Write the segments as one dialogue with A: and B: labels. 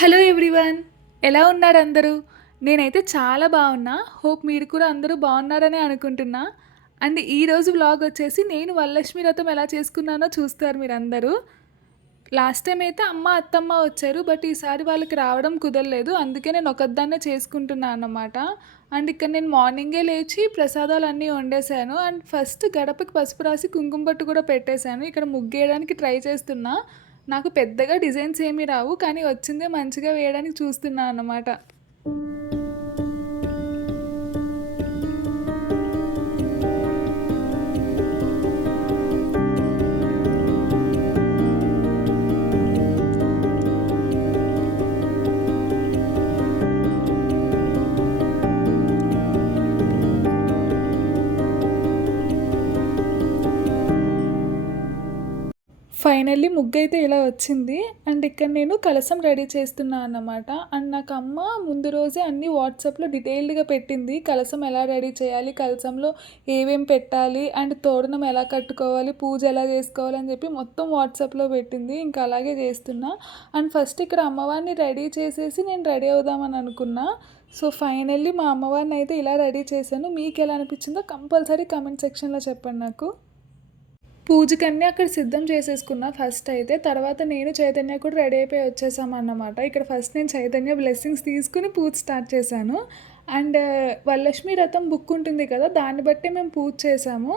A: Hello everyone ఎలా ఉన్నారు అందరూ? నేనైతే చాలా బాగున్నా. హోప్ మీరు కూడా అందరూ బాగున్నారని అనుకుంటున్నా. అండ్ ఈరోజు వ్లాగ్ వచ్చేసి నేను వరలక్ష్మి వ్రతం ఎలా చేసుకున్నానో చూస్తారు మీరు అందరూ లాస్ట్ టైం అయితే అమ్మ అత్తమ్మ వచ్చారు బట్ ఈసారి వాళ్ళకి రావడం కుదరలేదు. అందుకే నేను ఒకదాన్నే చేసుకుంటున్నాను అన్నమాట. అండ్ ఇక్కడ నేను మార్నింగే లేచి ప్రసాదాలు అన్నీ వండేసాను అండ్ ఫస్ట్ గడపకి పసుపు రాసి కుంకుమ పట్టు కూడా పెట్టేశాను. ఇక్కడ ముగ్గేయడానికి ట్రై చేస్తున్నా. నాకు పెద్దగా డిజైన్స్ ఏమీ రావు కానీ వచ్చిందే మంచిగా వేయడానికి చూస్తున్నా అన్నమాట. ఫైనల్లీ ముగ్గు అయితే ఇలా వచ్చింది. అండ్ ఇక్కడ నేను కలసం రెడీ చేస్తున్నా అన్నమాట. అండ్ నాకు అమ్మ ముందు రోజే అన్ని వాట్సాప్లో డీటెయిల్డ్గా పెట్టింది. కలసం ఎలా రెడీ చేయాలి కలసంలో ఏమేం పెట్టాలి అండ్ తోరణం ఎలా కట్టుకోవాలి పూజ ఎలా చేసుకోవాలి అని చెప్పి మొత్తం వాట్సాప్లో పెట్టింది. ఇంకా అలాగే చేస్తున్నా. అండ్ ఫస్ట్ ఇక్కడ అమ్మవారిని రెడీ చేసేసి నేను రెడీ అవుదామని అనుకున్నా. సో ఫైనల్లీ మా అమ్మవారిని అయితే ఇలా రెడీ చేశాను. మీకు ఎలా అనిపించిందో కంపల్సరీ కమెంట్ సెక్షన్లో చెప్పండి నాకు. పూజకన్నీ అక్కడ సిద్ధం చేసేసుకున్నా ఫస్ట్ అయితే. తర్వాత నేను చైతన్య కూడా రెడీ అయిపోయి వచ్చేసామన్నమాట ఇక్కడ ఫస్ట్ నేను చైతన్య బ్లెస్సింగ్స్ తీసుకుని పూజ స్టార్ట్ చేశాను. అండ్ వరలక్ష్మి రథం బుక్ ఉంటుంది కదా దాన్ని బట్టి మేము పూజ చేసాము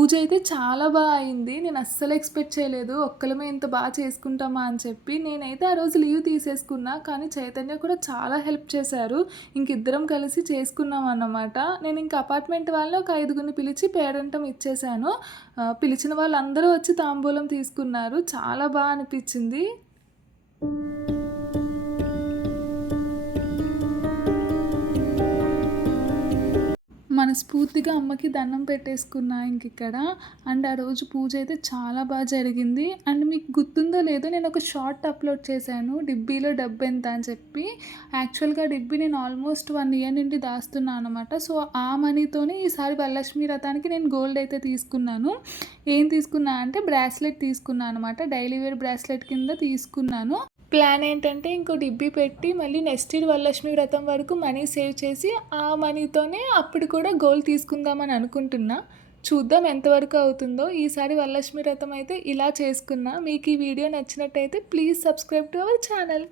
A: పూజ అయితే చాలా బాగా అయింది. నేను అస్సలు ఎక్స్పెక్ట్ చేయలేదు. ఒక్కలమే ఇంత బాగా చేసుకుంటామా అని చెప్పి నేనైతే ఆ రోజు లీవ్ తీసేసుకున్నా. కానీ చైతన్య కూడా చాలా హెల్ప్ చేశారు. ఇంక ఇద్దరం కలిసి చేసుకున్నాం అన్నమాట. నేను ఇంక అపార్ట్మెంట్ వాళ్ళని ఒక ఐదుగురిని పిలిచి పేరంటం ఇచ్చేసాను పిలిచిన వాళ్ళందరూ వచ్చి తాంబూలం తీసుకున్నారు. చాలా బాగా అనిపించింది. మనస్ఫూర్తిగా అమ్మకి దండం పెట్టేసుకున్నా ఇంక ఇక్కడ. అండ్ ఆ రోజు పూజ అయితే చాలా బాగా జరిగింది. అండ్ మీకు గుర్తుందో లేదో నేను ఒక షార్ట్ అప్లోడ్ చేశాను. డిబ్బీలో డబ్బు ఎంత అని చెప్పి. యాక్చువల్గా డిబ్బి నేను ఆల్మోస్ట్ వన్ ఇయర్ నుండి దాస్తున్నాను అనమాట సో ఆ మనీతోనే ఈసారి వరలక్ష్మి రథానికి నేను గోల్డ్ అయితే తీసుకున్నాను. ఏం తీసుకున్నా అంటే బ్రాస్లెట్ తీసుకున్నాను అనమాట డైలీ వేర్ బ్రాస్లెట్ కింద తీసుకున్నాను. ప్లాన్ ఏంటంటే ఇంకో డిబ్బి పెట్టి మళ్ళీ నెక్స్ట్ ఇయర్ వరలక్ష్మి వ్రతం వరకు మనీ సేవ్ చేసి ఆ మనీతోనే అప్పుడు కూడా గోల్డ్ తీసుకుందామని అనుకుంటున్నా. చూద్దాం ఎంతవరకు అవుతుందో. ఈసారి వరలక్ష్మి వ్రతం అయితే ఇలా చేసుకున్నా. మీకు ఈ వీడియో నచ్చినట్టయితే please subscribe to our channel.